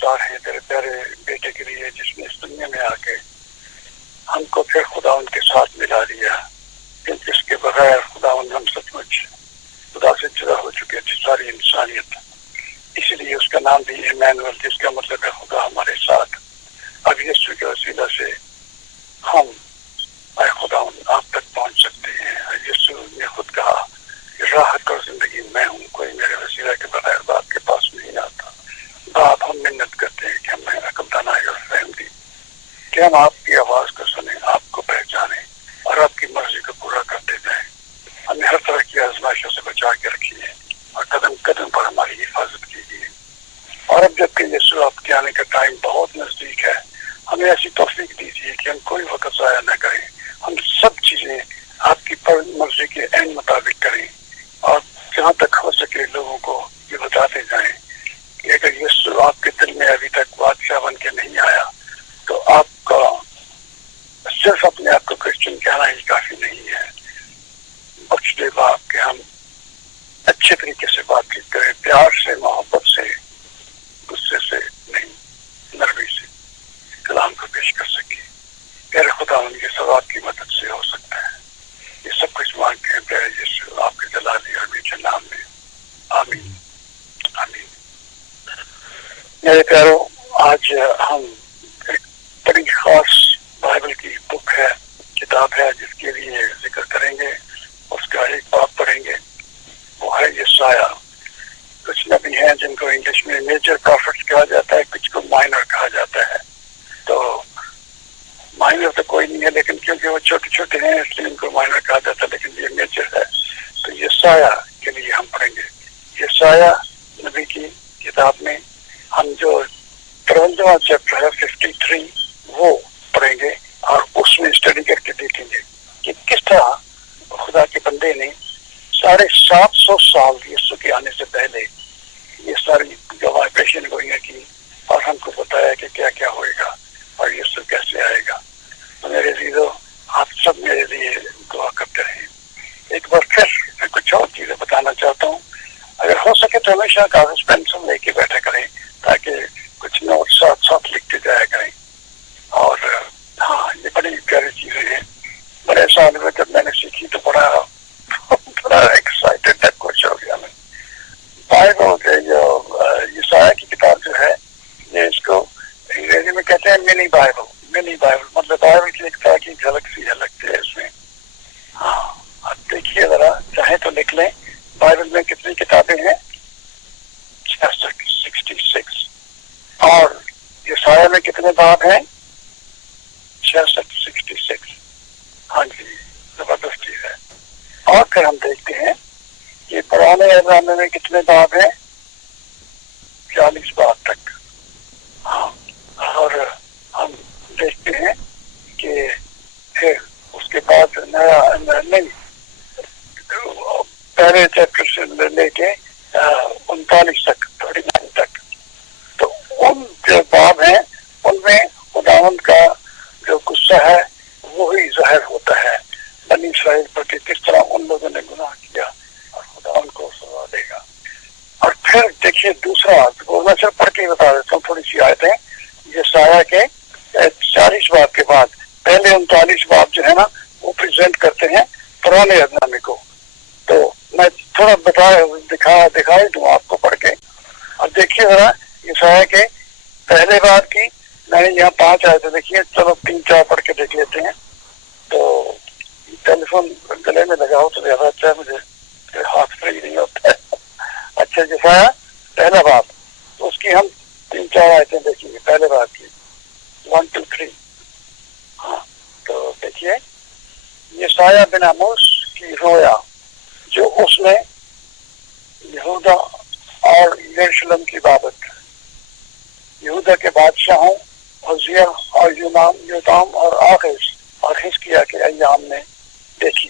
گزار ہیں تیرے پیارے بیٹے کے لیے جس نے اس دنیا میں آ کے ہم کو پھر خداوند کے ساتھ ملا دیا، جس کے بغیر خداوند ہم سچ مچ خدا سے جدا ہو چکے تھے ساری انسانیت۔ اسی لیے اس کا نام بھی ایمانویل، جس کا مطلب ہے خدا ہمارے ساتھ۔ اب یسوع کے وسیلہ سے ہم اے خداوند آپ تک پہنچ سکتے ہیں۔ یسوع نے خود کہا کہ راحت اور زندگی میں ہوں، کوئی میرے وسیلہ کے بغیر باپ کے پاس نہیں آتا۔ باپ ہم منت کرتے ہیں کہ ہمیں عقل دانائی اور فہم دی کہ ہم آپ کی آواز کو سنیں، آپ کو پہچانیں اور آپ کی مرضی کو پورا کرتے جائیں۔ ہمیں ہر طرح کی آزمائشوں سے بچا کے رکھیے اور قدم قدم پر ہماری حفاظت کیجیے۔ اور اب جبکہ یسوع آپ کے آنے کا ٹائم بہت نزدیک ہے، ہمیں ایسی توفیق دیجیے کہ ہم کوئی وقت ضائع نہ کریں، ہم سب چیزیں آپ کی مرضی کے عین مطابق کریں، اور جہاں تک ہو سکے لوگوں کو یہ بتاتے جائیں کہ اگر یسوع آپ کے دل میں ابھی تک بادشاہ بن کے نہیں آیا تو آپ کا صرف اپنے آپ کو کرسچن کہنا ہی کافی نہیں ہے۔ بخش دے باپ کہ ہم اچھے طریقے سے بات چیت کریں، پیار سے، محبت سے، غصے سے نہیں، نرمی سے کلام کو پیش کر سکے۔ پیارے خدا ان کے ثواب کی مدد سے ہو سکتا ہے۔ یہ سب کچھ مانگتے ہیں پیارے یسوع آپ کے جلالی اور میٹھے نام میں، آمین آمین۔ میرے پیارو، آج ہم ایک بڑی خاص بائبل کی بک ہے، کتاب ہے، جس کے لیے ذکر کریں گے، اس کا ایک باب پڑھیں گے، وہ ہے یسایہ۔ کچھ نبی ہیں جن کو انگلش میں میجر پروفٹس کہا جاتا ہے، کچھ کو مائنر کہا جاتا ہے۔ تو مائنر تو کوئی نہیں ہے، لیکن کیونکہ وہ چھوٹے چھوٹے ہیں اس لیے ان کو مائنر کہا جاتا ہے، لیکن یہ میجر ہے۔ تو یسایہ کے لیے ہم پڑھیں گے۔ یسایہ نبی کی کتاب میں ہم جو 53واں چیپٹر ہے 53 وہ پڑھیں گے، اور اس میں اسٹڈی کر کے دیکھیں گے کہ کس طرح خدا کے بندے نے 750 سال یسوع کے آنے سے پہلے یہ ساری گواہ پیشن گوئیاں کی اور ہم کو بتایا کہ کیا کیا ہوئے گا اور یسوع کیسے آئے گا۔ تو میرے عزیزو، آپ سب میرے لیے دعا کرتے رہیں۔ ایک بار پھر میں کچھ اور چیزیں بتانا چاہتا ہوں۔ اگر ہو سکے تو ہمیشہ کاغذ پینسل لے کے بیٹھا کریں تاکہ کچھ نوٹ ساتھ ساتھ لکھتے جایا کریں۔ اور ہاں، یہ بڑی پیاری چیزیں ہیں۔ بڑے سال میں جب میں نے سیکھی تو بڑا ایکسائٹیڈ تک خوش ہو گیا میں۔ بائبل کے جو یسایہ کی کتاب جو ہے، یہ اس کو انگریزی میں کہتے ہیں منی بائبل۔ منی بائبل مطلب بائبل کی ایک طرح کی جھلک سی لگتی ہے اس میں۔ ہاں، اب دیکھیے ذرا، چاہیں تو لکھ لیں بائبل میں کتنی کتابیں ہیں؟ 66۔ اور یسایہ میں کتنے باب ہیں؟ 66۔ ہاں جی، زبردست چیز ہے۔ اور پھر ہم دیکھتے ہیں کہ پرانے اعلان میں کتنے باب ہیں؟ 40 باب تک۔ ہاں، اور ہم دیکھتے ہیں کہ پھر اس کے بعد نیا نہیں، پہلے چیپٹر سے لے کے 39 تک، 39 تک، تو ان جو باب ہیں ان میں خداوند کا جو غصہ ہے وہی ظاہر ہوتا ہے بنی اسرائیل پر کہ کس طرح ان لوگوں نے گناہ کیا اور خدا ان کو سزا دے گا۔ اور پھر دیکھیے دوسرا، وہ میں صرف پڑھ کے بتا دیتا ہوں تھوڑی سی آیتیں۔ یسایہ کے 40 باب کے بعد پہلے 39 باب جو ہے نا وہ پریزنٹ کرتے ہیں پرانے اعلان کو۔ تو میں تھوڑا دکھا دوں آپ کو پڑھ کے۔ اب دیکھیے ذرا یسایہ کے پہلے باب کی، میں نے یہاں 5 آیتیں دیکھیے، چلو 3-4 پڑھ کے دیکھ لیتے ہیں۔ تو ٹیلی فون گلے میں لگا ہو تو زیادہ اچھا ہے، مجھے ہاتھ فری نہیں ہوتا ہے۔ اچھا، یسایہ پہلا باب، تو اس کی ہم 3-4 آیتیں دیکھیں گے پہلے باب کی، 1 2 3۔ ہاں، تو دیکھیے یسایہ بن آموس کی رویا جو اس نے یہودا اور یروشلم کی بابت یہودا کے بادشاہوں عزیہ اور یوتام اور حزقیہ کے ایام میں دیکھی۔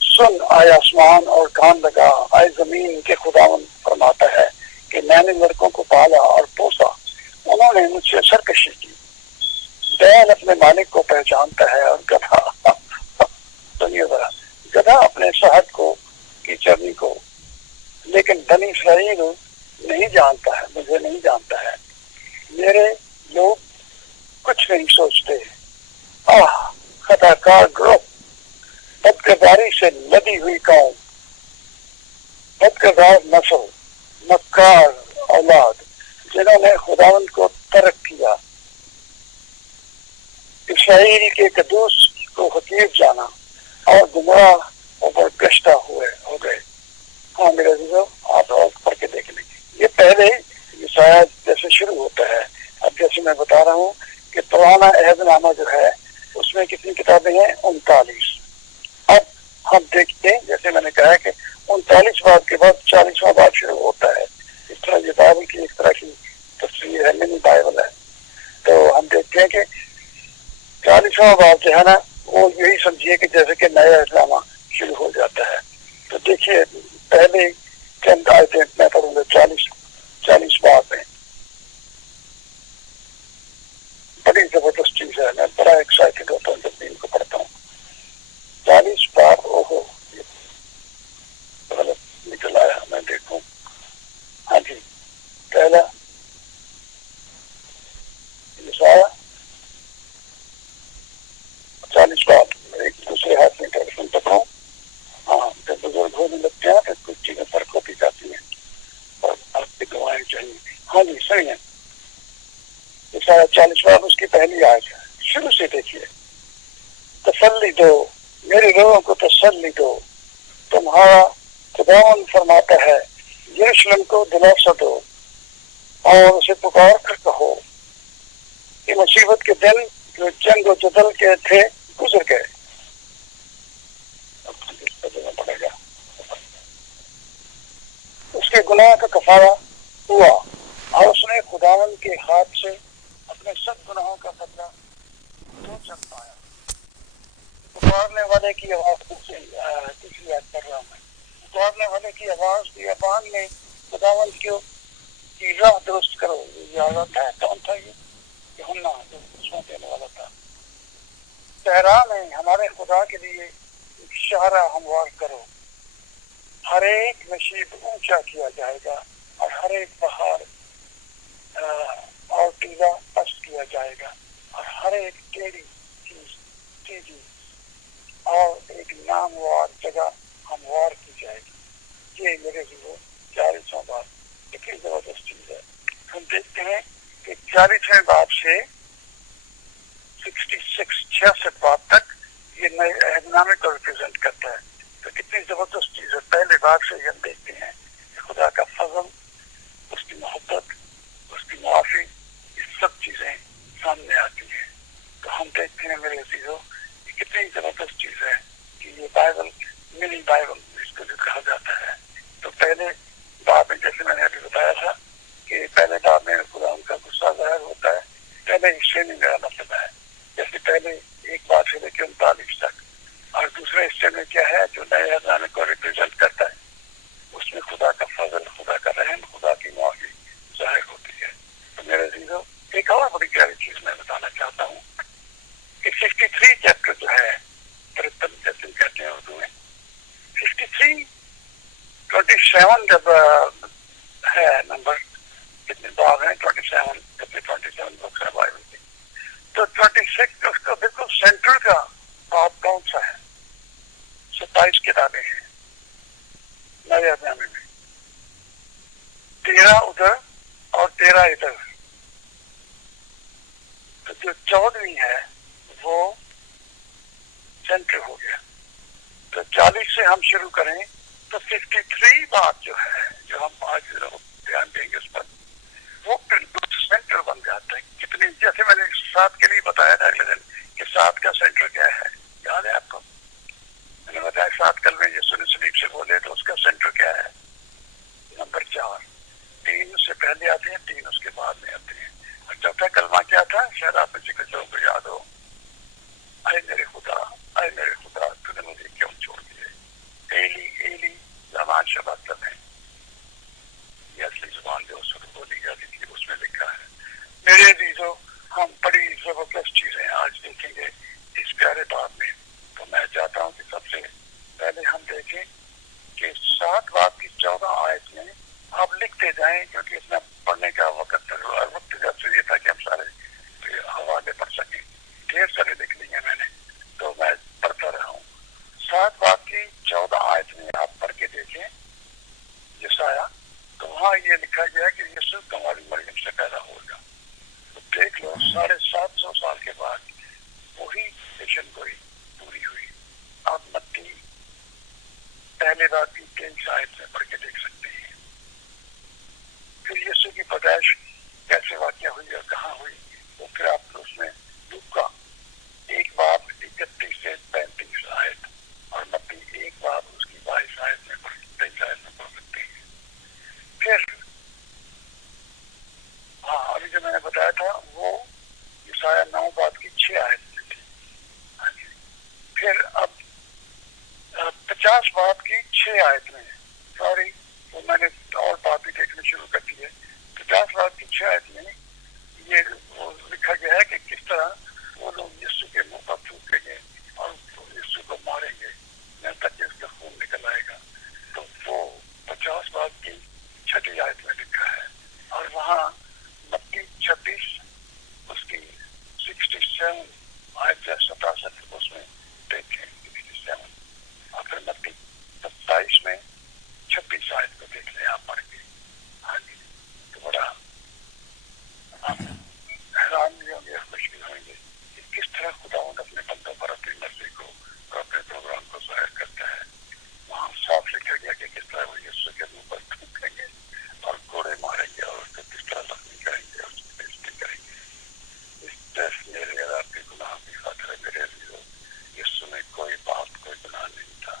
سن آئے آسمان اور کان لگا آئے زمین کے خداوند فرماتا ہے کہ میں نے لڑکوں کو پالا اور پوسا، انہوں نے مجھ سے سرکشی کی۔ بیل اپنے مالک کو پہچانتا ہے اور گدھا سنیے ذرا، گدھا اپنے صاحب کو کی چرنی کو، لیکن بنی اسرائیل نہیں جانتا ہے، مجھے نہیں جانتا ہے۔ نیکوکار اولاد جنہوں نے خداوند کو ترک کیا، اسرائیل کے قدوس کو حقیر جانا اور گمراہ اور گشتہ ہو گئے۔ ہاں میرے عزیزو، آپ اور پڑھ کے دیکھ لیں، یہ پہلے یسایہ جیسے شروع ہوتا ہے۔ اب جیسے میں بتا رہا ہوں کہ پرانا عہد نامہ جو ہے اس میں کتنی کتابیں ہیں؟ 39۔ اب ہم دیکھتے ہیں، جیسے میں نے کہا کہ 39 باب کے بعد 40واں باب شروع ہوتا ہے۔ اس طرح یہ بائبل کی ایک طرح کی تصویر ہے، منی بائبل ہے۔ تو ہم دیکھتے ہیں کہ 40واں باب جو ہے نا، وہ یہی سمجھیے کہ جیسے کہ نیا عہد نامہ شروع ہو جاتا ہے۔ تو دیکھیے پہلے چند آیتیں میں پڑھوں گا، 40 باب میں بڑی زبردست چیز ہے، میں بڑا ایکسائٹیڈ ہوتا ہوں جب بھی ان کو پڑھتا ہوں۔ 40 باب، اوہو غلط نکل آیا، میں دیکھوں۔ ہاں جی، پہلا یسایہ 40 باب، ایک دوسرے ہاتھ میں ٹیلیفون پکڑوں۔ ہاں، جب بزرگ ہونے لگتے ہیں تو کچھ چیزیں فرق ہوتی جاتی ہیں اور آپ کی دعائیں چاہیے۔ ہاں جی صحیح ہے، یسایہ 40 باب اس کی پہلی آیت ہے، شروع سے دیکھیے۔ تسلی دو میرے لوگوں کو، تسلی دو، تمہارا خداوند فرماتا ہے، یروشلم کو دلاسا دو اور اسے پکار کر کہو کہ مصیبت کے دن جو جنگ و جدل کے تھے گزر گئے۔ پڑے گا، اس کے گناہ کا کفارہ ہوا اور اس نے خداوند کے ہاتھ سے اپنے سب گناہوں کا بدلہ تو چل پایا۔ پکارنے والے کی آواز دوسری یاد کر رہا ہوں میں، پکارنے والے کی آواز بیابان میں خداوند کی راہ درست کرو۔ یہ یاد آتا ہے کون تھا؟ یہ یوحنا جو خصوصا دینے والا تھا۔ صحرا میں ہمارے خدا کے لیے ایک شاہراہ ہموار کرو، ہر ایک نشیب اونچا کیا جائے گا اور ہر ایک پہاڑ اور ٹیلا پست کیا جائے گا اور ہر ایک ٹیڑھی چیز سیدھی اور ایک ناموار جگہ ہموار کی جائے گی۔ یہ میرے لیے 40واں باب کتنی زبردست چیز ہے۔ ہم دیکھتے ہیں کہ 40ویں باب سے 66 باب تک یہ نئے عہد نامے کو ریپرزینٹ کرتا ہے۔ تو کتنی زبردست چیز ہے۔ پہلے باب سے ہم دیکھتے ہیں کہ خدا کا فضل، اس کی محبت، اس کی معافی، یہ سب چیزیں سامنے آتی ہیں۔ تو ہم دیکھتے ہیں میرے عزیزوں، یہ کتنی زبردست چیز ہے کہ یہ بائبل منی بائبل اس کو جو کہا جاتا ہے۔ تو پہلے باب میں جیسے میں نے ابھی بتایا تھا کہ پہلے باب میں خدا ان کا غصہ ظاہر ہوتا ہے۔ پہلے حصے میں میرا مطلب ہے، جیسے پہلے ایک بات سے لے کے 39 تک، اور دوسرے حصے میں کیا ہے جو نئے عہد نامے کو ریپرزینٹ کرتا ہے، اس میں خدا کا فضل، خدا کا رحم، خدا کی معافی ظاہر ہوتی ہے۔ تو میرے عزیزوں، ایک اور بڑی پیاری چیز میں بتانا چاہتا ہوں کہ 53 چیپٹر جو ہے، 53 جیسے کہتے ہیں اردو میں، 53 27 جب ہے نمبر، کتنے باب ہیں؟ 27، کتنے 27 بکس ہیں بائبل کی۔ تو 26 اس کا بالکل سینٹر کا باب کون سا ہے؟ 27 کتابیں ہیں نئے عہد نامے میں، 13 ادھر اور 13 ادھر۔ تو جو 14ویں ہے وہ سینٹر ہو گیا۔ تو 40 سے ہم شروع کریں تو 53 بات جو ہے، جو ہم آج دھیان دیں گے اس پر، وہ بالکل سینٹر بن جاتا ہے۔ کتنی، جیسے میں نے 7 کے لیے بتایا تھا اگلے دن کہ 7 کا سینٹر کیا ہے، یاد ہے آپ کو؟ میں نے بتایا 7 کلمے یسوع نے صلیب سے بولے تو اس کا سینٹر کیا ہے؟ نمبر 4۔ 3 اس سے پہلے آتے ہیں، 3 اس کے بعد میں آتے ہیں۔ اور چوتھا کلمہ کیا تھا؟ شاید آپ میں سے کچھ لوگوں کو یاد ہو، اے میرے خدا، اے میرے خدا، تو نے مجھے کیوں چھوڑ دیے؟ ایلی ایلی لما شبعتنی۔ یہ اصلی زبان جو اس وقت بولی جاتی تھی اس میں لکھا ہے۔ میرے عزیزوں، ہم بڑی زبردست چیزیں آج دیکھیں گے اس پیارے باب میں۔ تو میں چاہتا ہوں کہ سب سے پہلے ہم دیکھیں کہ 7 باب کی 14 آیت میں آپ لکھتے جائیں، کیونکہ اس میں پڑھنے کا وقت جب سے یہ تھا کہ ہم سارے حوالے پڑھ سکیں۔ ڈھیر سارے لکھ لیے میں نے، تو میں پڑھتا رہا ہوں۔ 7 باب کی 14 آیت میں آپ پڑھ کے دیکھیں آیت میں سوری وہ میں نے اور بات بھی دیکھنا شروع کر دی ہے. 50 بات کی 6 آیت میں یہ وہ لکھا گیا ہے کہ کس طرح وہ لوگ یسوع کے منہ پر تھوکیں گے اور یسوع کو ماریں گے یہاں تک کہ اس کا خون نکل آئے گا. تو وہ 50 بات کی 6 آیت میں لکھا ہے. اور وہاں متی 26 اس کی 67 آیت سے 67 اس میں دیکھیں 67 اور پھر متی 27 میں 26 آیت کو دیکھ لیں آپ پڑھ کے. ہاں جی تو بڑا آپ حیران بھی ہوں گے خوش بھی ہوں گے کہ کس طرح خداوند اپنے بندوں پر اپنی مرضی کو اور اپنے پروگرام کو ظاہر کرتا ہے. وہاں صاف لکھا گیا کہ کس طرح وہ یسوع کے منہ پر تھوکیں گے اور کوڑے ماریں گے اور اس کو کس طرح زخمی کریں گے اور اس کی بےزتی کریں گے. اس طرح میرے اور آپ کے گناہ کی خاطر ہے میرے عزیزو. یسوع میں کوئی بات کوئی گناہ نہیں تھا.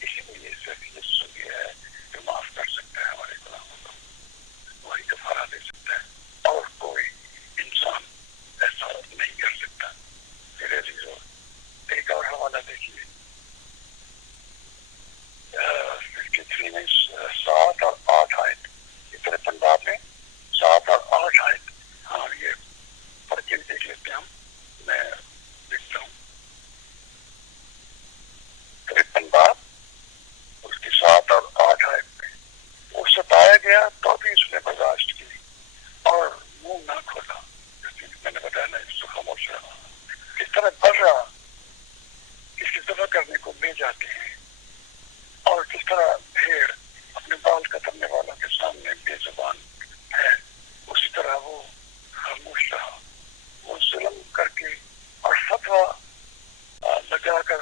اسی لیے صرف یسوع ہی ہے جو معاف کر سکتا ہے ہمارے گناہوں کو. وہی کفارہ دے سکتا ہے اور کوئی انسان ایسا نہیں کر سکتا. میرے عزیزو ایک اور حوالہ دیکھیے 53 میں 7 اور 8 آیت. یہ 53 باب میں 7 اور 8 آیت. ہاں یہ پڑھ کے دیکھ لیتے ہیں ہم. میں لکھتا ہوں 53 باب اس کی 7 اور 8 آیت میں وہ ستایا گیا تو بھی اس نے برداشت کی اور منہ نہ کھولا. جیسے میں نے بتایا نا اس کو خاموش رہا. کس طرح بڑھ رہا اس کی دفع کرنے کو لے جاتے ہیں اور کس طرح بھیڑ اپنے بال کترنے والوں کے سامنے بے زبان ہے اسی طرح وہ خاموش رہا. وہ ظلم کر کے اور فتویٰ لگا کر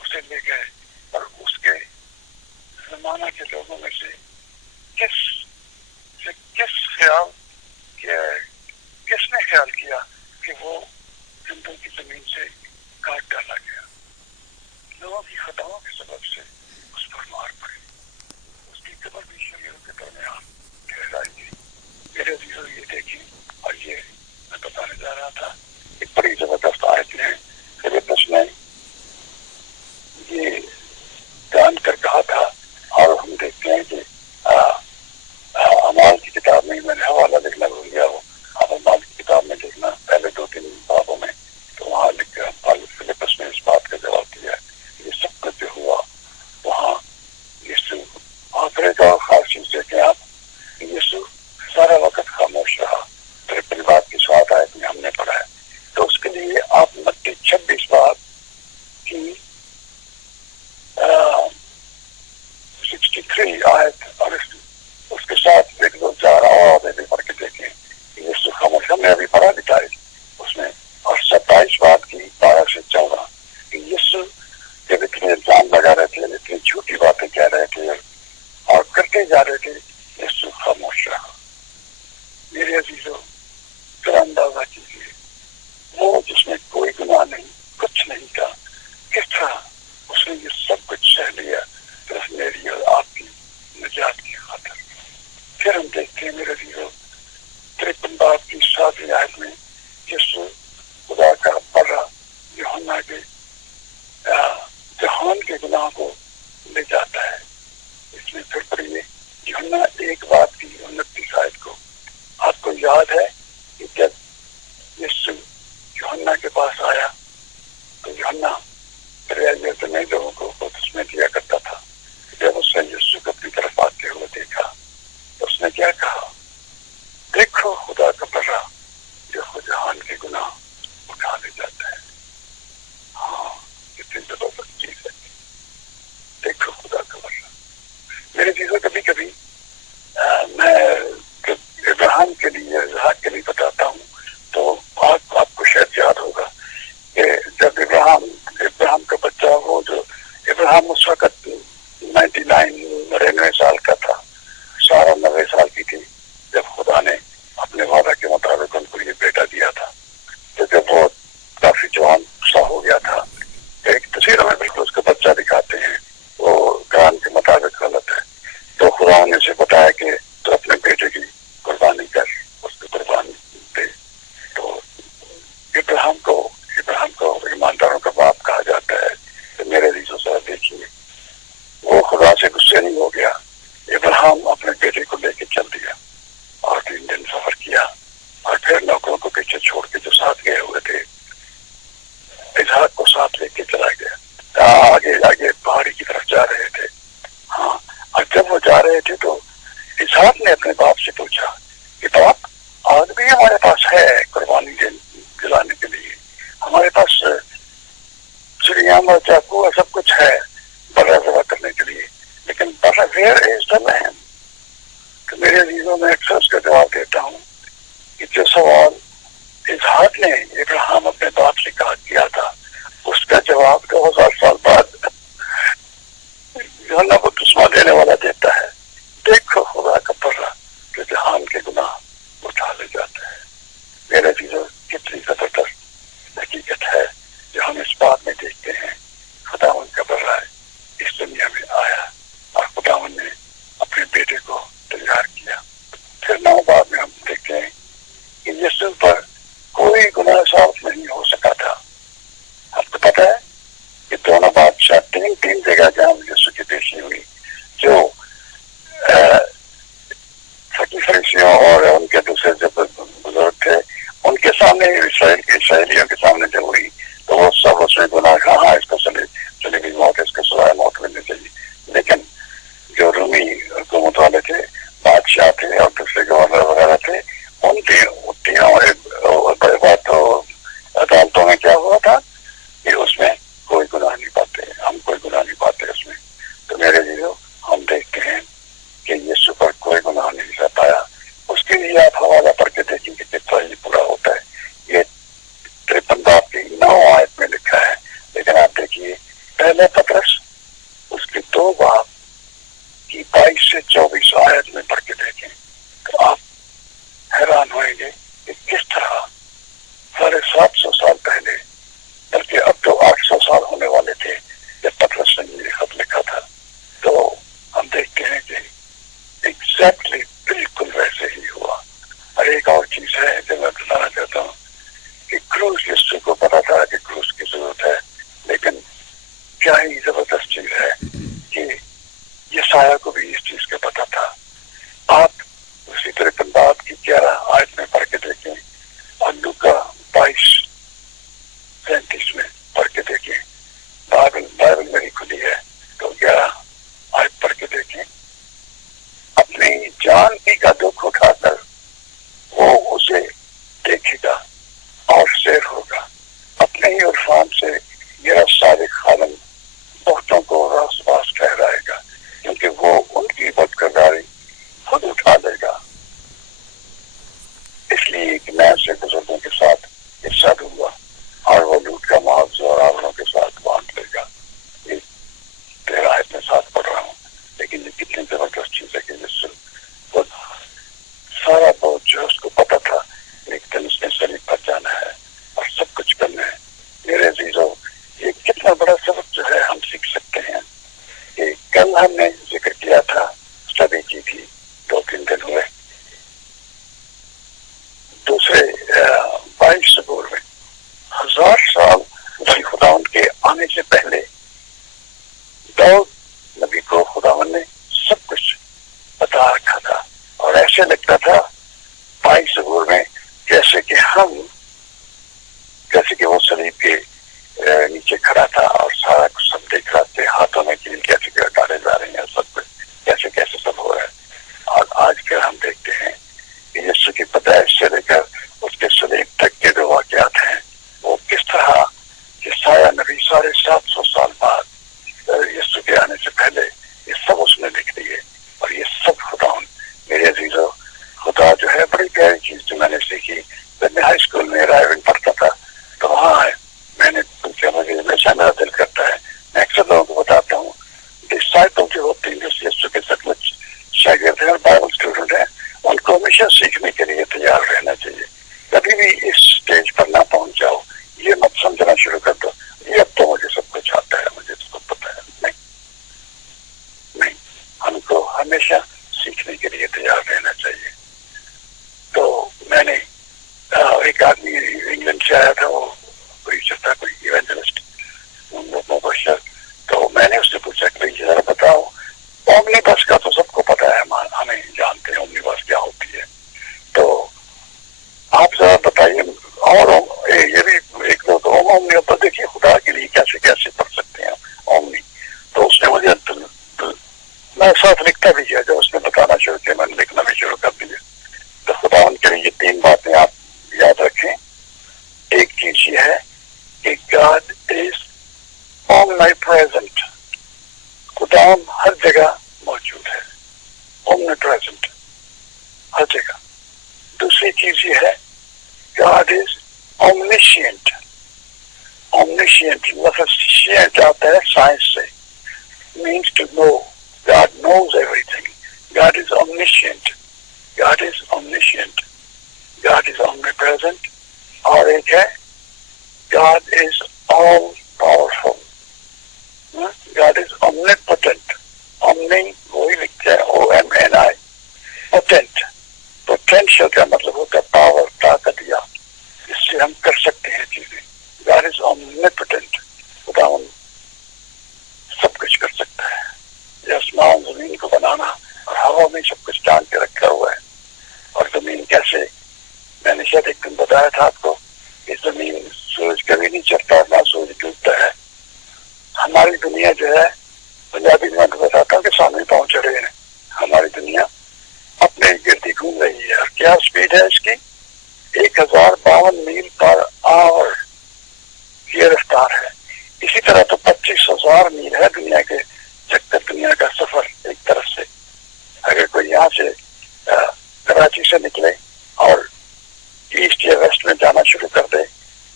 اسے لے گئے اور اس کے زمانہ کے لوگوں میں سے کس خیال کیا کس نے خیال کیا کہ وہ زندوں کی زمین سے کاٹ ڈالا گیا. لوگوں کی خطاؤں کے سبب سے اس پر مار پڑی. اس کی قبر بھی شریعوں کے درمیان ٹھہرائی گئی. میرے عزیزو یہ دیکھیں اور یہ میں بتانے جا رہا تھا ایک بڑی زبردست آیت ہے. فلپس نے یہ جان کر کہا تھا اور ہم دیکھتے ہیں کہ اعمال کی کتاب میں نے حوالہ لکھنا بھول گیا. وہ آپ اعمال کی کتاب میں دیکھنا پہلے 2-3 بابوں میں تو وہاں لکھا فلپس نے اس بات کا جواب دیا یہ سب کچھ جو ہوا وہاں یسوع آخرے کا خاص چیز دیکھیں آپ یسوع سارا وقت خاموش رہا. 53 بات کی 7 آیت میں ہم نے پڑھا ہے. تو اس کے لیے آپ متی 26 بات کی 63 آیت اور اس کے ساتھ 1 2 4 اور بھی پڑھ کے دیکھیں. یسوع خاموش ہم نے ابھی پڑھا دکھائی اس میں. اور 27 بات کی 12 سے 14 یسوع جب اتنے الزام لگا رہے تھے اتنی جھوٹی باتیں کہہ رہے تھے اور کرتے جا رہے تھے یسوع خاموش رہا. میرے عزیزو ذرا اندازہ کیجیے وہ جس میں کوئی گناہ نہیں کچھ نہیں تھا کس طرح اس نے یہ سب کچھ سہ لیا صرف میری اور آپ کی نجات کی خاطر. پھر ہم دیکھتے ہیں میرے عزیزو 53 باب کی 7 آیت میں یسوع خدا کا بڑا یوحنا کے جہان کے گناہ کو لے جاتا ہے. اس میں پھر پڑھیے یوحنا 1 باب کی 29 آیت کو. آپ کو یاد ہے کہ جب یسوع یوحنا کے پاس آیا تو یوحنا ریاضیت میں لوگوں کو بپتسمہ دیا کرتا تھا. جب اس نے یسوع کو اپنی طرف آتے ہوئے دیکھا تو اس نے کیا کہا دیکھو خدا کا بڑا جو خود جہان کے گناہ اٹھا لے جاتا ہے. ہاں کتنی زبردست چیز ہے. دیکھو خدا کا بڑا. میرے چیزوں کبھی کبھی میں ابراہیم کے لیے اسحاق کے بم اور چاقو سب کچھ ہے برا ذبح کرنے کے لیے، لیکن برا ویئر از دا لیم. تو میرے عزیزوں میں اکثر اس کا جواب دیتا ہوں کہ جو سوال اظہار نے ابراہیم اپنے باپ سے کیا تھا، اس کا جواب 2000 سال بعد یوحنا بپتسمہ دینے والا دیتا ہے. دیکھو خدا کا برا جو جہان کے گناہ اٹھا لے جاتا ہے. میرے عزیزوں، کتنی زبردست حقیقت ہے جو ہم اس بات میں دیکھتے ہیں. خداوند کا برا اس دنیا میں آیا اور خداوند نے اپنے بیٹے کو تیار کیا. پھر 9 باب میں ہم دیکھتے ہیں کہ یسوع پر کوئی گناہ ثابت نہیں ہو سکا تھا. آپ کو پتا ہے کہ دونوں بادشاہ تین جگہ جہاں یسوع کی پیشی ہوئی، جو فریسیوں اور ان کے دوسرے جو بزرگ تھے ان کے سامنے، اسرائیلیوں کے سامنے جو ہوئی، تو وہ سب اس میں گناہ کہا، ہاں اس کو چلی گئی موت، اس کو سوائے موت ملنی چاہیے. لیکن جو رومی حکومت والے تھے، بادشاہ تھے اور دوسرے گورنر وغیرہ تھے، ان تینوں بات عدالتوں میں کیا ہوا تھا کہ اس میں کوئی گناہ نہیں پاتے، ہم کوئی گناہ نہیں پاتے اس میں. تو میرے لیے ہم دیکھتے ہیں کہ یسوع پر کوئی گناہ نہیں رہ پایا. اس کے لیے آپ حوالہ پڑھ کے دیکھیں کہ کس طرح یہ پورا ہوتا ہے. یہ 53 باب کی 9 آیت میں لکھا ہے، لیکن آپ دیکھیے پہلے پطرس اس کے 2 باب کی 22 سے 24 آیت میں پڑھ کے دیکھیں تو آپ حیران ہوئیں گے کہ کس طرح 750 سال پہلے، بلکہ اب تو 800 سال ہونے والے تھے جب پطرس نے یہ خط لکھا تھا، تو ہم دیکھتے ہیں کہ ایگزیکٹلی بالکل ویسے ہی ہوا. اور ایک اور چیز ہے جو میں بتانا چاہتا ہوں کہ کروس یسوع کو پتا تھا کہ کروس کی ضرورت ہے، لیکن کیا ہی زبردست چیز ہے کہ یسایہ کو بھی اس چیز کا پتا تھا. آپ اسی 53 باب کی 11 آیت میں پڑھ کے دیکھیں اور لوکا 22:37 میں پڑھ کے دیکھیں. بائبل میری کھلی ہے تو 11 آیت پڑھ کے دیکھیں. اپنی جان ہی کا دکھ اٹھا کر وہ اسے دیکھے گا اور سیر ہوگا. اپنے ہی عرفان سے میرا صادق خادم بہتوں کو راست باز ٹھہرائے گا، کیونکہ وہ ان کی بد کرداری خود اٹھا لے گا. اس لیے کہ میں سے بزرگوں کے ساتھ حصہ دوں گا اور وہ لوٹ کا معاوضہ اور آوروں کے ساتھ بانٹ لے گا. یہ 13 آیت میں ساتھ پڑھ رہا ہوں، لیکن یہ کتنی زبردست چیز ہے کہ یسوع خود سارا بہت جو اس کو پتا تھا، لیکن اس نے صلیب پر جانا ہے اور سب کچھ کرنا ہے. میرے عزیزوں، یہ کتنا بڑا سبق جو ہے ہم سیکھ سکتے ہیں کہ کل ہم نے ذکر کیا تھا، اسٹڈی کی تھی، 2-3 دن ہوئے، دوسرے 22 زبور میں 1000 سال خداوند کے آنے سے پہلے داؤد نبی کو خداوند نے سب کچھ بتا رکھا تھا، اور ایسے لگتا تھا 22 زبور میں جیسے کہ وہ صلیب کے نیچے کھڑا تھا اور سارا کچھ سب دیکھ رہا تھے، ہاتھوں میں کیل کیسے ڈالے جا رہے ہیں، سب کچھ کیسے سب ہو رہا ہے. اور آج پھر ہم دیکھتے ہیں کہ یسوع کی پیدائش سے لے کر اس کے صلیب تک کے جو واقعات ہیں، وہ کس طرح یسایہ نبی 750 سال بعد یسوع کے آنے سے پہلے یہ سب اس نے لکھ دیے. اور یہ سب خداوند، میرے عزیزوں، خدا جو ہے بڑی پیاری چیز جو میں نے سیکھی جب میں ہائی اسکول میں رائے پڑھتا تھا، تو وہاں میں نے پوچھا، مجھے ہمیشہ میرا دل کرتا ہے، میں اکثر لوگوں کو بتاتا ہوں، ڈسائپل جو ہوتے ہیں، جو یسوع کے سچ مچ شاگرد ہیں اور بائبل اسٹوڈنٹ ہیں، ان کو ہمیشہ سیکھنے کے لیے تیار رہنا چاہیے. کبھی بھی اس اسٹیج پر نہ پہنچ جاؤ، یہ مت سمجھنا شروع کر دو یہ اب تو مجھے سب کچھ آتا ہے، مجھے تو سب پتا ہے. نہیں، ہم کو ہمیشہ سیکھنے کے لیے تیار رہنا چاہیے. تو میں نے ایک آدمی انگلینڈ سے آیا تھا، وہ کوئی ایونجلسٹ مبشر، تو میں نے اس سے پوچھا کہ بھائی ذرا بتاؤ، اومنی بس کا تو سب کو پتا ہے، ہمیں جانتے ہیں اومنی بس کیا ہوتی ہے، تو آپ ذرا بتائیے. اور یہ بھی ایک دو اومنی پر دیکھیے خدا کے لیے کیسے پڑھ سکتے ہیں اومنی. تو اس نے مجھے میں ساتھ لکھتا بھی کیا، جب اس نے بتانا شروع کیا میں نے لکھنا بھی شروع کر دیا. تو خدا ان کے لیے 3 باتیں آپ یاد رکھیں. ایک چیز یہ ہے کہ گاڈ از present. خداوند ہر جگہ موجود ہے. omnipresent, ہر جگہ. دوسری چیز یہ ہے God is omniscient. omniscient لفظ شیئنٹ آتا ہے سائنس سے, means to know. God knows everything. God is omniscient. God is omniscient. God is omnipresent. اور ایک ہے God is all powerful. God is omnipotent. omni وہی لکھتے ہیں OMNI, potent. potential کا مطلب ہوتا ہے پاور, طاقت, یا جس سے ہم کر سکتے ہیں چیزیں. God is omnipotent. خداوند سب کچھ کر سکتا ہے. یہ آسمان زمین کو بنانا اور ہوا میں سب کچھ ڈال کے رکھا ہوا ہے. اور زمین کیسے, میں نے شاید ایک دن بتایا تھا آپ کو کہ زمین سورج کبھی نہیں چڑھتا نہ سورج ڈوبتا ہے. ہماری دنیا جو ہے, پنجابی میں تو بتاتا ہوں کہ سامنے پہنچ رہے ہیں. ہماری دنیا اپنے گرد گھوم رہی ہے. اور کیا اسپیڈ ہے اس کی؟ 1052 میل پر آور یہ رفتار ہے. اسی طرح تو 25,000 میل ہے دنیا کے چکر, دنیا کا سفر ایک طرف سے. اگر کوئی یہاں سے کراچی سے نکلے اور ایسٹ یا ویسٹ میں جانا شروع کر دے,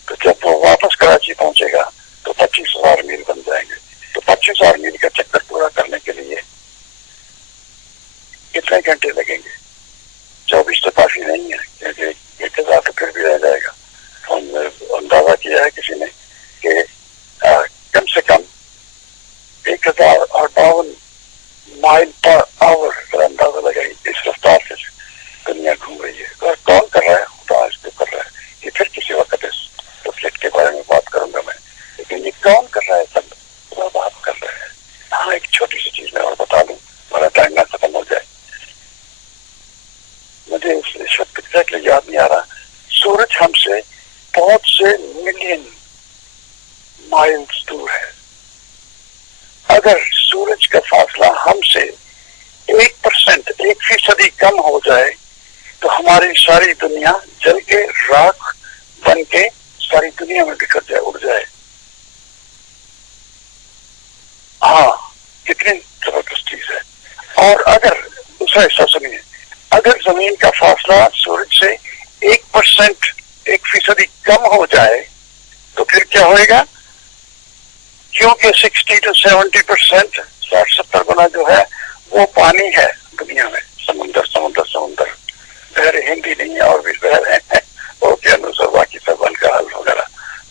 تو جب وہ واپس کراچی پہنچے گا تو 25,000 میل بن جائیں گے. تو 25,000 میل کا چکر پورا کرنے کے لیے کتنے گھنٹے لگیں گے؟ 24 تو کافی نہیں ہے, کیونکہ 1,000 تو پھر بھی رہ جائے گا. اندازہ کیا ہے کسی نے کہ کم سے کم 1052 مائل پر آور کا اندازہ لگائی. اس رفتار سے دنیا گھوم رہی ہے. اور کون کر رہا ہے؟ خدا اس کو کر رہا ہے. یہ پھر کسی وقت اس ٹفلٹ کے بارے میں بات کروں گا میں, لیکن یہ کون کر رہا ہے؟ سب خدا باپ کر رہا ہے. ہاں, ایک چھوٹی سی چیز میں اور بتا دوں, ہمارا ٹائم نہ ختم ہو جائے. مجھے اس وقت ایگزیکٹلی یاد نہیں آ رہا. سورج ہم سے بہت سے ملین مائلز دور ہے. اگر سورج کا فاصلہ ہم سے 1%, 1% کم ہو جائے تو ہماری ساری دنیا جل کے راکھ بن کے ساری دنیا میں بکھر جائے, اڑ جائے. ہاں, کتنی زبردست چیز ہے. اور اگر دوسرا حصہ سنیے, اگر زمین کا فاصلہ سورج سے 1%, 1% کم ہو جائے تو پھر کیا ہوئے گا؟ کیونکہ 60 to 70%, 60-70 گنا جو ہے وہ پانی ہے دنیا میں. سمندر سمندر سمندر, بحر ہندی نہیں ہے اور بھی بحر ہیں, اوقیانوس اور باقی سب الکحل وغیرہ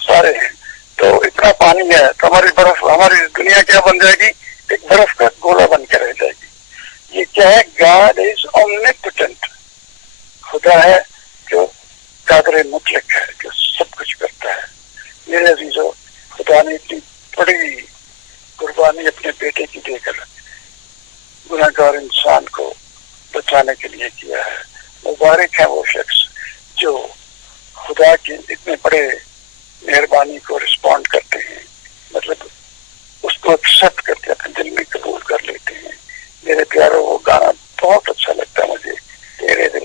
سارے ہیں. تو اتنا پانی ہے تو ہماری برف, ہماری دنیا کیا بن جائے گی؟ ایک برف کا گولا بن کے رہ جائے گی. یہ کیا ہے؟ God is omnipotent. خدا ہے جو قادر مطلق ہے, جو سب کچھ کرتا ہے. میرے عزیزو, خدا نے اتنی بڑی قربانی اپنے بیٹے کی دے کر گناہ گار انسان کو بچانے کے لیے کیا ہے. مبارک ہے وہ شخص جو خدا کی اتنے بڑے مہربانی کو رسپونڈ کرتے ہیں, مطلب اس کو ایکسپٹ کرتے, اپنے دل میں قبول کر لیتے ہیں. میرے پیاروں, وہ گانا بہت اچھا لگتا ہے مجھے, تیرے دل